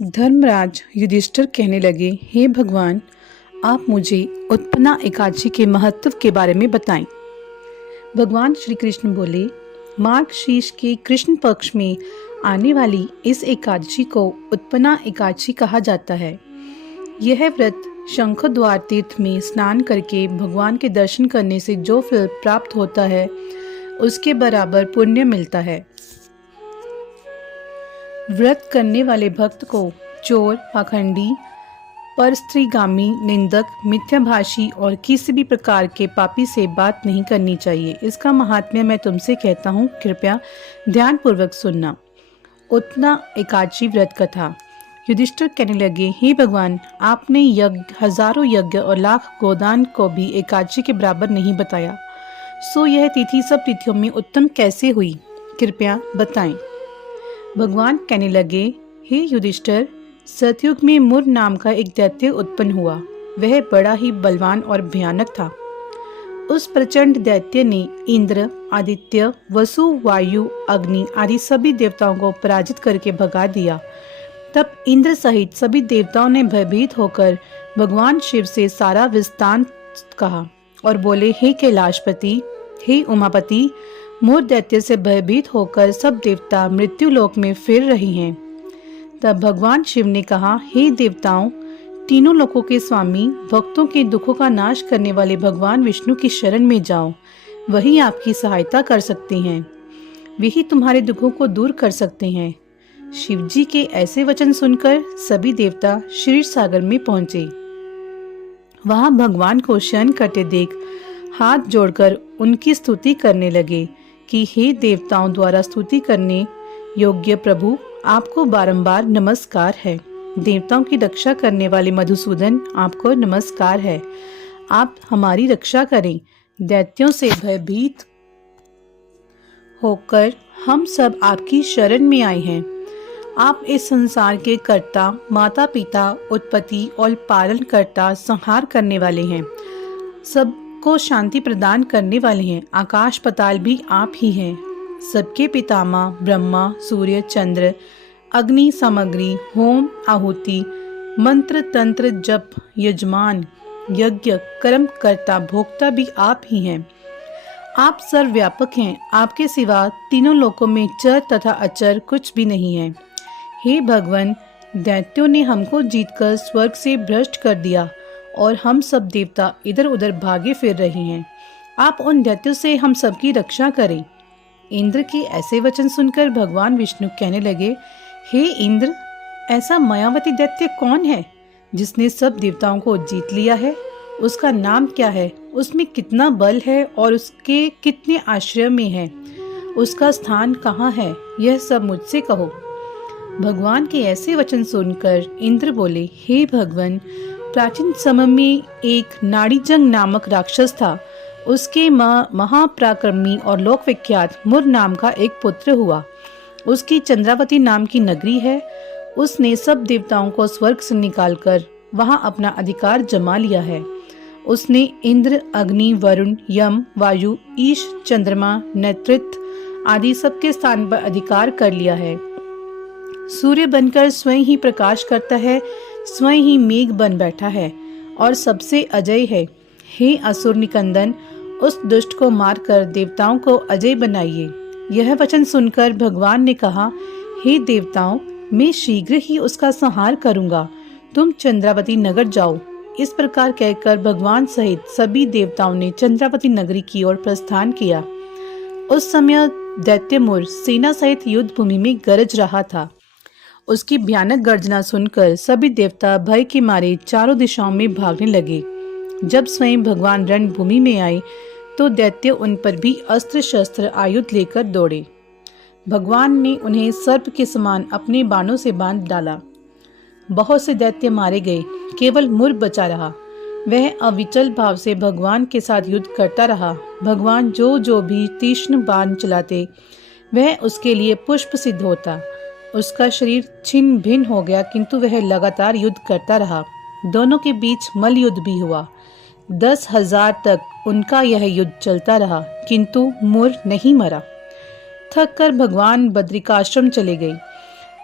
धर्मराज युधिष्ठिर कहने लगे, हे भगवान, आप मुझे उत्पन्ना एकादशी के महत्व के बारे में बताएं। भगवान श्री कृष्ण बोले, मार्गशीर्ष के कृष्ण पक्ष में आने वाली इस एकादशी को उत्पन्ना एकादशी कहा जाता है। यह व्रत शंखद्वार तीर्थ में स्नान करके भगवान के दर्शन करने से जो फल प्राप्त होता है उसके बराबर पुण्य मिलता है। व्रत करने वाले भक्त को चोर, पाखंडी, परस्त्रीगामी, निंदक, मिथ्याभाषी और किसी भी प्रकार के पापी से बात नहीं करनी चाहिए। इसका महात्म्य मैं तुमसे कहता हूँ, कृपया ध्यान पूर्वक सुनना। उत्पन्ना एकादशी व्रत कथा। युधिष्ठिर कहने लगे, हे भगवान, आपने यज्ञ, हजारों यज्ञ और लाख गोदान को भी एकादशी के बराबर नहीं बताया, सो यह तिथि सब तिथियों में उत्तम कैसे हुई, कृपया बताएं। भगवान कहने लगे, हे युधिष्ठिर, सतयुग में मुर नाम का एक दैत्य उत्पन्न हुआ। वह बड़ा ही बलवान और भयानक था। उस प्रचंड दैत्य ने इंद्र, आदित्य, वसु, वायु, अग्नि आदि सभी देवताओं को पराजित करके भगा दिया। तब इंद्र सहित सभी देवताओं ने भयभीत होकर भगवान शिव से सारा वृत्तांत कहा और बोले, हे कैलाशपति, हे उमापति, मोर दैत्य से भयभीत होकर सब देवता मृत्यु लोक में फिर रहे हैं। तब भगवान शिव ने कहा, हे देवताओं, तीनों लोकों के स्वामी, भक्तों के दुखों का नाश करने वाले भगवान विष्णु की शरण में जाओ। वही आपकी सहायता कर सकते हैं, वही तुम्हारे दुखों को दूर कर सकते हैं। शिव जी के ऐसे वचन सुनकर सभी देवता क्षीर सागर में पहुंचे। वहां भगवान को शयन करते देख हाथ जोड़कर उनकी स्तुति करने लगे कि हे देवताओं द्वारा स्तुति करने योग्य प्रभु, आपको बारंबार नमस्कार है। देवताओं की रक्षा करने वाले मधुसूदन, आपको नमस्कार है। आप हमारी रक्षा करें। दैत्यों से भयभीत होकर हम सब आपकी शरण में आए हैं। आप इस संसार के कर्ता, माता पिता, उत्पत्ति और पालन करता, संहार करने वाले हैं। सबको शांति प्रदान करने वाले हैं। आकाश पताल भी आप ही हैं। सबके पितामह ब्रह्मा, सूर्य, चंद्र, अग्नि, सामग्री, होम, आहुति, मंत्र, तंत्र, जप, यजमान, यज्ञ, कर्म करता, भोक्ता भी आप ही हैं। आप सर्वव्यापक हैं। आपके सिवा तीनों लोकों में चर तथा अचर कुछ भी नहीं है। हे भगवान, दैत्यों ने हमको जीतकर स्वर्ग से भ्रष्ट कर दिया और हम सब देवता इधर उधर भागे फिर रहे हैं। आप उन दैत्यों से हम सबकी रक्षा करें। इंद्र के ऐसे वचन सुनकर भगवान विष्णु कहने लगे, हे इंद्र, ऐसा मायावती दैत्य कौन है जिसने सब देवताओं को जीत लिया है? उसका नाम क्या है? उसमें कितना बल है और उसके कितने आश्रय में है? उसका स्थान कहाँ है? यह सब मुझसे कहो। भगवान के ऐसे वचन सुनकर इंद्र बोले, हे भगवान, प्राचीन समय में एक नाड़ीजंग नामक राक्षस था। उसके महापराक्रमी और लोक विख्यात मुर नाम का एक पुत्र हुआ। उसकी चंद्रावती नाम की नगरी है। उसने सब देवताओं को स्वर्ग से निकालकर वहां अपना अधिकार जमा लिया है। उसने इंद्र, अग्नि, वरुण, यम, वायु, ईश, चंद्रमा, नेतृत्व आदि सबके स्थान पर अधिकार कर लिया है। सूर्य बनकर स्वयं ही प्रकाश करता है, स्वयं ही मेघ बन बैठा है और सबसे अजय है। हे असुर निकंदन, उस दुष्ट को मारकर देवताओं को अजय बनाइए। यह वचन सुनकर भगवान ने कहा, हे देवताओं, मैं शीघ्र ही उसका संहार करूंगा। तुम चंद्रावती नगर जाओ। इस प्रकार कहकर भगवान सहित सभी देवताओं ने चंद्रावती नगरी की ओर प्रस्थान किया। उस समय दैत्यमुर सेना सहित युद्ध भूमि में गरज रहा था। उसकी भयानक गर्जना सुनकर सभी देवता भय के मारे चारों दिशाओं में भागने लगे। जब स्वयं भगवान रणभूमि में आए तो दैत्य उन पर भी अस्त्र शस्त्र आयुध लेकर दौड़े। भगवान ने उन्हें सर्प के समान अपने बाणों से बांध डाला। बहुत से दैत्य मारे गए, केवल मुर बचा रहा। वह अविचल भाव से भगवान के साथ युद्ध करता रहा। भगवान जो भी तीक्ष्ण बाण चलाते वह उसके लिए पुष्प सिद्ध होता। उसका शरीर छिन्न भिन्न हो गया, किंतु वह लगातार युद्ध करता रहा। दोनों के बीच मल्ल युद्ध भी हुआ। 10,000 तक उनका यह युद्ध चलता रहा, किंतु मुर नहीं मरा। थक कर भगवान बद्रिकाश्रम चले गए।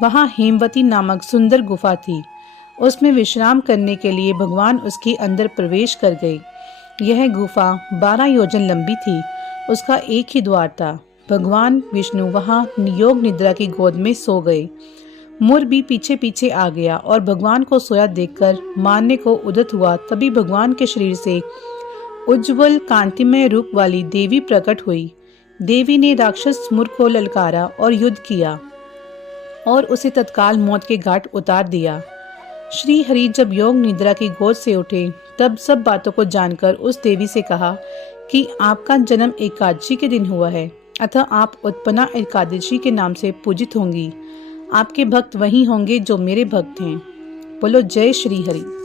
वहाँ हेमवती नामक सुंदर गुफा थी। उसमें विश्राम करने के लिए भगवान उसके अंदर प्रवेश कर गए। यह गुफा 12 योजन लंबी थी। उसका एक ही द्वार था। भगवान विष्णु वहाँ योग निद्रा की गोद में सो गए। मोर भी पीछे पीछे आ गया और भगवान को सोया देखकर मारने को उद्यत हुआ। तभी भगवान के शरीर से उज्जवल कांतिमय रूप वाली देवी प्रकट हुई। देवी ने राक्षस मुर को ललकारा और युद्ध किया और उसे तत्काल मौत के घाट उतार दिया। श्री हरि जब योग निद्रा की गोद से उठे तब सब बातों को जानकर उस देवी से कहा कि आपका जन्म एकादशी के दिन हुआ है, अतः आप उत्पन्ना एकादशी के नाम से पूजित होंगी। आपके भक्त वही होंगे जो मेरे भक्त हैं। बोलो जय श्री हरि।